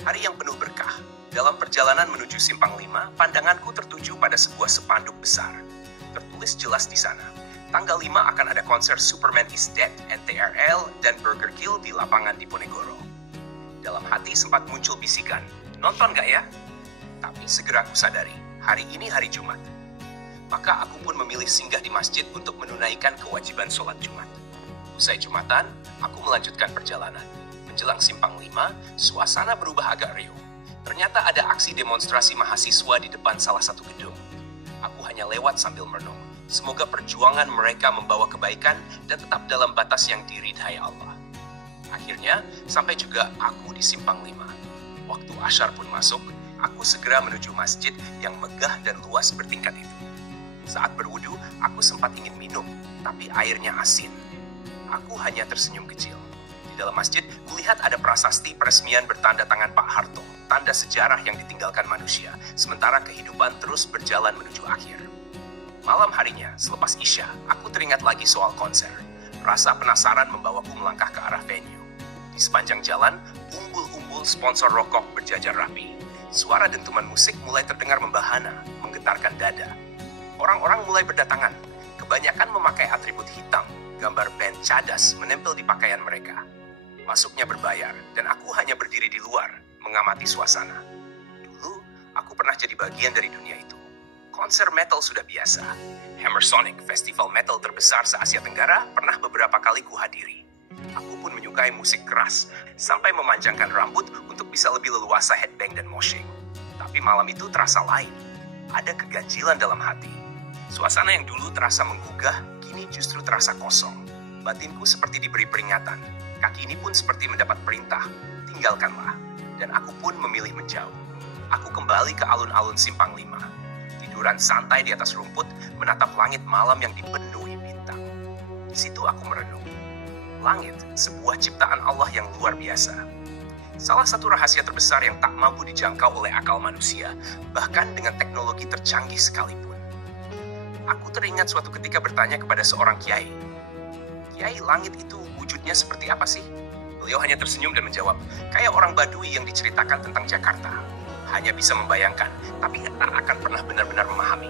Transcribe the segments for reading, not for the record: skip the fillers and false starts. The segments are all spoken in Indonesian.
Hari yang penuh berkah. Dalam perjalanan menuju Simpang 5, pandanganku tertuju pada sebuah spanduk besar. Tertulis jelas di sana, tanggal 5 akan ada konser Superman is Dead, NTRL, dan Burger Kill di lapangan Diponegoro. Dalam hati sempat muncul bisikan, nonton gak ya? Tapi segera aku sadari, hari ini hari Jumat. Maka aku pun memilih singgah di masjid untuk menunaikan kewajiban sholat Jumat. Usai Jumatan, aku melanjutkan perjalanan. Menjelang Simpang 5, suasana berubah agak riuh. Ternyata ada aksi demonstrasi mahasiswa di depan salah satu gedung. Aku hanya lewat sambil merenung. Semoga perjuangan mereka membawa kebaikan dan tetap dalam batas yang diridhai Allah. Akhirnya, sampai juga aku di Simpang 5. Waktu asyar pun masuk, aku segera menuju masjid yang megah dan luas bertingkat itu. Saat berwudu, aku sempat ingin minum, tapi airnya asin. Aku hanya tersenyum kecil. Di dalam masjid, kulihat ada prasasti peresmian bertanda tangan Pak Harto, tanda sejarah yang ditinggalkan manusia, sementara kehidupan terus berjalan menuju akhir. Malam harinya, selepas Isya, aku teringat lagi soal konser. Rasa penasaran membawaku melangkah ke arah venue. Di sepanjang jalan, umbul-umbul sponsor rokok berjajar rapi. Suara dentuman musik mulai terdengar membahana, menggetarkan dada. Orang-orang mulai berdatangan, kebanyakan memakai atribut hitam, gambar band Cadas menempel di pakaian mereka. Masuknya berbayar, dan aku hanya berdiri di luar, mengamati suasana. Dulu, aku pernah jadi bagian dari dunia itu. Konser metal sudah biasa. Hammer Sonic, festival metal terbesar se-Asia Tenggara, pernah beberapa kali kuhadiri. Aku pun menyukai musik keras, sampai memanjangkan rambut untuk bisa lebih leluasa headbang dan moshing. Tapi malam itu terasa lain. Ada keganjilan dalam hati. Suasana yang dulu terasa menggugah, kini justru terasa kosong. Batinku seperti diberi peringatan. Kaki ini pun seperti mendapat perintah, tinggalkanlah. Dan aku pun memilih menjauh. Aku kembali ke alun-alun Simpang 5. Tiduran santai di atas rumput, menatap langit malam yang dipenuhi bintang. Di situ aku merenung. Langit, sebuah ciptaan Allah yang luar biasa. Salah satu rahasia terbesar yang tak mampu dijangkau oleh akal manusia, bahkan dengan teknologi tercanggih sekalipun. Aku teringat suatu ketika bertanya kepada seorang kiai. Kiai, langit itu wujudnya seperti apa sih? Beliau hanya tersenyum dan menjawab, kayak orang Badui yang diceritakan tentang Jakarta. Hanya bisa membayangkan, tapi tak akan pernah benar-benar memahami.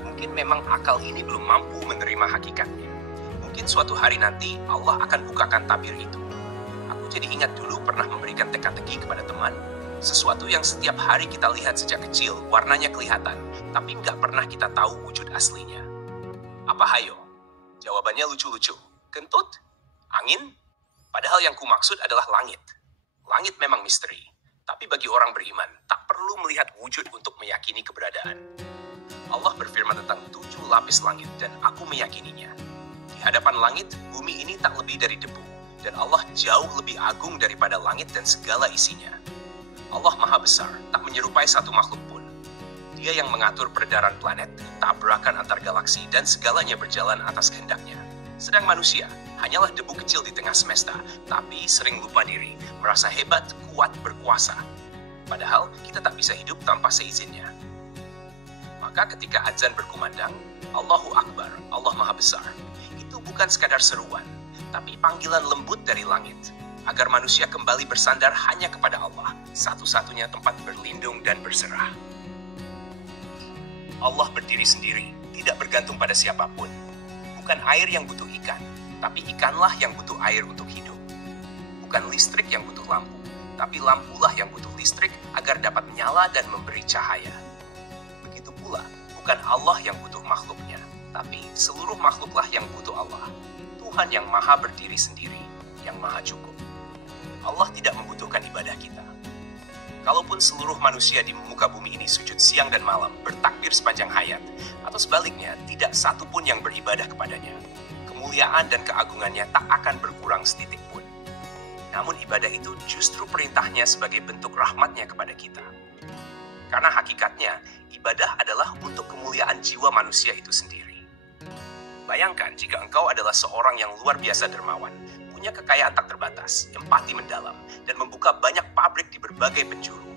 Mungkin memang akal ini belum mampu menerima hakikatnya. Mungkin suatu hari nanti Allah akan bukakan tabir itu. Aku jadi ingat dulu pernah memberikan teka-teki kepada teman. Sesuatu yang setiap hari kita lihat sejak kecil, warnanya kelihatan, tapi nggak pernah kita tahu wujud aslinya. Apa hayo? Jawabannya lucu-lucu. Kentut? Angin? Padahal yang kumaksud adalah langit. Langit memang misteri, tapi bagi orang beriman, tak perlu melihat wujud untuk meyakini keberadaan. Allah berfirman tentang 7 lapis langit, dan aku meyakininya. Di hadapan langit, bumi ini tak lebih dari debu, dan Allah jauh lebih agung daripada langit dan segala isinya. Allah Maha Besar, tak menyerupai satu makhluk pun. Dia yang mengatur peredaran planet, tabrakan antar galaksi, dan segalanya berjalan atas kehendaknya. Sedang manusia, hanyalah debu kecil di tengah semesta, tapi sering lupa diri, merasa hebat, kuat, berkuasa. Padahal, kita tak bisa hidup tanpa seizinnya. Maka ketika azan berkumandang, Allahu Akbar, Allah Maha Besar, itu bukan sekadar seruan, tapi panggilan lembut dari langit, agar manusia kembali bersandar hanya kepada Allah, satu-satunya tempat berlindung dan berserah. Allah berdiri sendiri, tidak bergantung pada siapapun. Bukan air yang butuh ikan, tapi ikanlah yang butuh air untuk hidup. Bukan listrik yang butuh lampu, tapi lampulah yang butuh listrik agar dapat menyala dan memberi cahaya. Begitu pula, bukan Allah yang butuh makhluknya, tapi seluruh makhluklah yang butuh Allah. Tuhan yang maha berdiri sendiri, yang maha cukup. Allah tidak membutuhkan ibadah kita. Kalaupun seluruh manusia di muka bumi ini sujud siang dan malam, bertakbir sepanjang hayat, atau sebaliknya, tidak satu pun yang beribadah kepadanya, kemuliaan dan keagungannya tak akan berkurang setitik pun. Namun ibadah itu justru perintahnya sebagai bentuk rahmatnya kepada kita. Karena hakikatnya, ibadah adalah untuk kemuliaan jiwa manusia itu sendiri. Bayangkan jika engkau adalah seorang yang luar biasa dermawan, punya kekayaan tak terbatas, empati mendalam, dan membuka banyak pabrik di berbagai penjuru.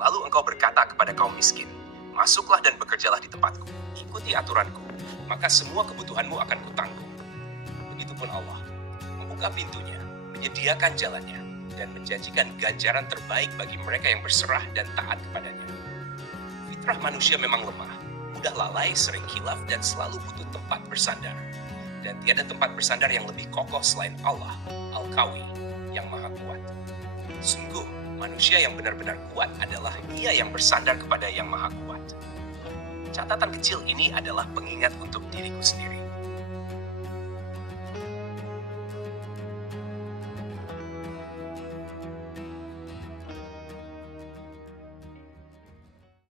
Lalu engkau berkata kepada kaum miskin, masuklah dan bekerjalah di tempatku, ikuti aturanku, maka semua kebutuhanmu akan kutanggung. Begitupun Allah, membuka pintunya, menyediakan jalannya, dan menjanjikan ganjaran terbaik bagi mereka yang berserah dan taat kepadanya. Fitrah manusia memang lemah, mudah lalai, sering khilaf, dan selalu butuh tempat bersandar. Dan tiada tempat bersandar yang lebih kokoh selain Allah, Al-Qawi, yang maha kuat. Sungguh, manusia yang benar-benar kuat adalah dia yang bersandar kepada yang maha kuat. Catatan kecil ini adalah pengingat untuk diriku sendiri.